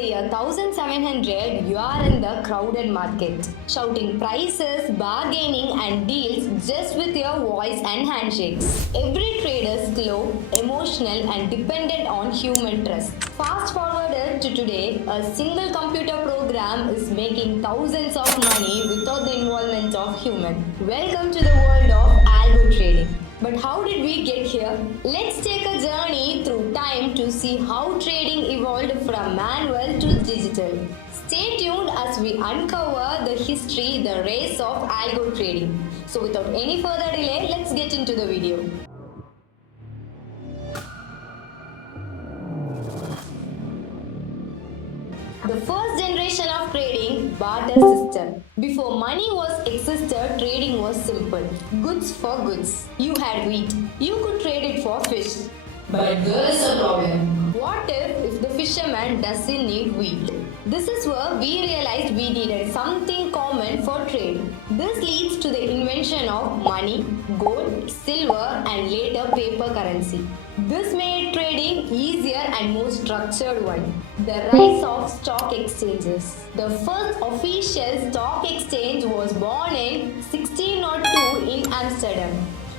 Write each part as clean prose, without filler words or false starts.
the year 1700, you are in the crowded market, shouting prices, bargaining, and deals just with your voice and handshakes. Every trade is slow, emotional, and dependent on human trust. Fast forwarded to today, a single computer program is making thousands of money without the involvement of human. Welcome to the world of algo trading. But how did we get here? Let's take a journey through time to see how trading evolved from manual to digital. Stay tuned as we uncover the history, the race of algo trading. So without any further delay, let's get into the video. The first generation of trading, barter system. Before money was existed, trading was simple. Goods for goods. You had wheat. You could trade it for fish. But there is a problem. What if the fisherman doesn't need wheat? This is where we realized we needed something common for trade. This leads to the invention of money, gold, silver, and later paper currency. This made trading easier and more structured one. The rise of stock exchanges. The first official stock exchange was born in 1602 in Amsterdam,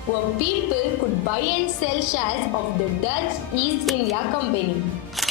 where people could buy and sell shares of the Dutch East India Company.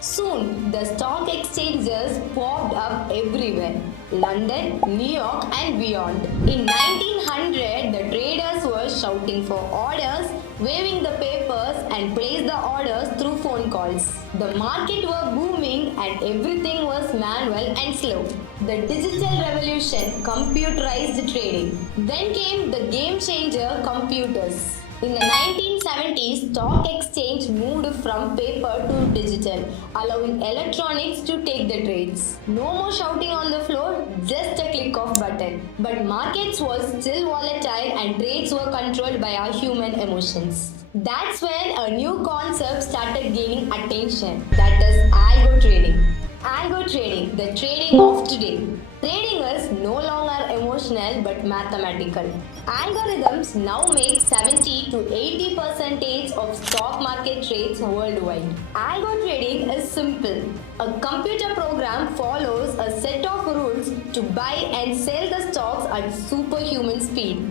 Soon, the stock exchanges popped up everywhere: London, New York, and beyond. In 1900, the traders were shouting for orders, waving the papers, and placed the orders through phone calls. The market was booming and everything was manual and slow. The digital revolution, computerized trading. Then came the game changer, computers. In the 1970s, stock exchange moved from paper to digital, allowing electronics to take the trades. No more shouting on the floor, just a click of button. But markets was still volatile and trades were controlled by our human emotions. That's when a new concept started gaining attention, that is algo trading. Algo trading, the trading of today. Trading is no longer emotional but mathematical. Algorithms now make 70 to 80% of stock market trades worldwide. Algo trading is simple. A computer program follows a set of rules to buy and sell the stocks at superhuman speed.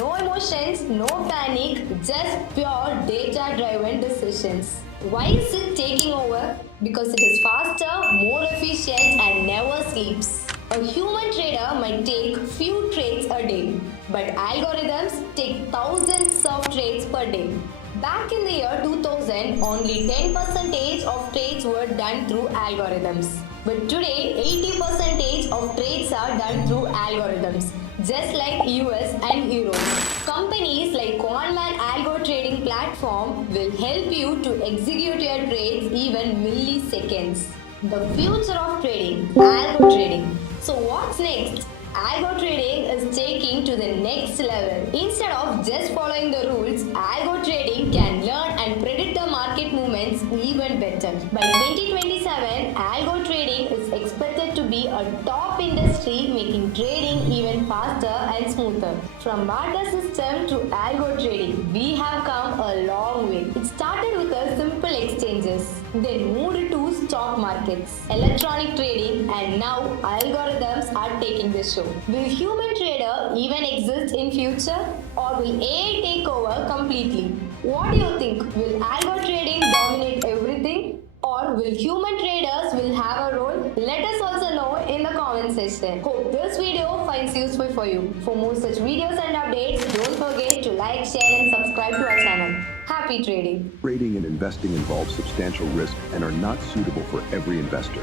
No emotions, no panic, just pure data-driven decisions. Why is it taking over? Because it is faster, more efficient, and never sleeps. A human trader might take few trades a day, but algorithms take thousands of trades per day. Back in the year 2000, only 10% of trades were done through algorithms. But today, 80% of trades are done through algorithms, just like US and Europe. Companies like Quantman Algo Trading Platform will help you to execute your trades even milliseconds. The future of trading, algo trading. So what's next? Algo trading is taking to the next level. Instead of just following the rules, algo trading can learn and predict the market movements even better. By 2027, algo trading is expected to be a top industry, making trading even faster and smoother. From barter system to algo trading, we have come a long way. It started with a simple exchanges, then moved to stock markets, electronic trading, and now algorithms are taking the show. Will human trader even exist in future, or will AI take over completely? What do you think? Will algo trading dominate everything, or will human traders will have a role? Let us also know in the comment section. Hope this video finds useful for you. For more such videos and updates, don't forget to like, share, and subscribe to our channel. Happy trading! Trading and investing involve substantial risk and are not suitable for every investor.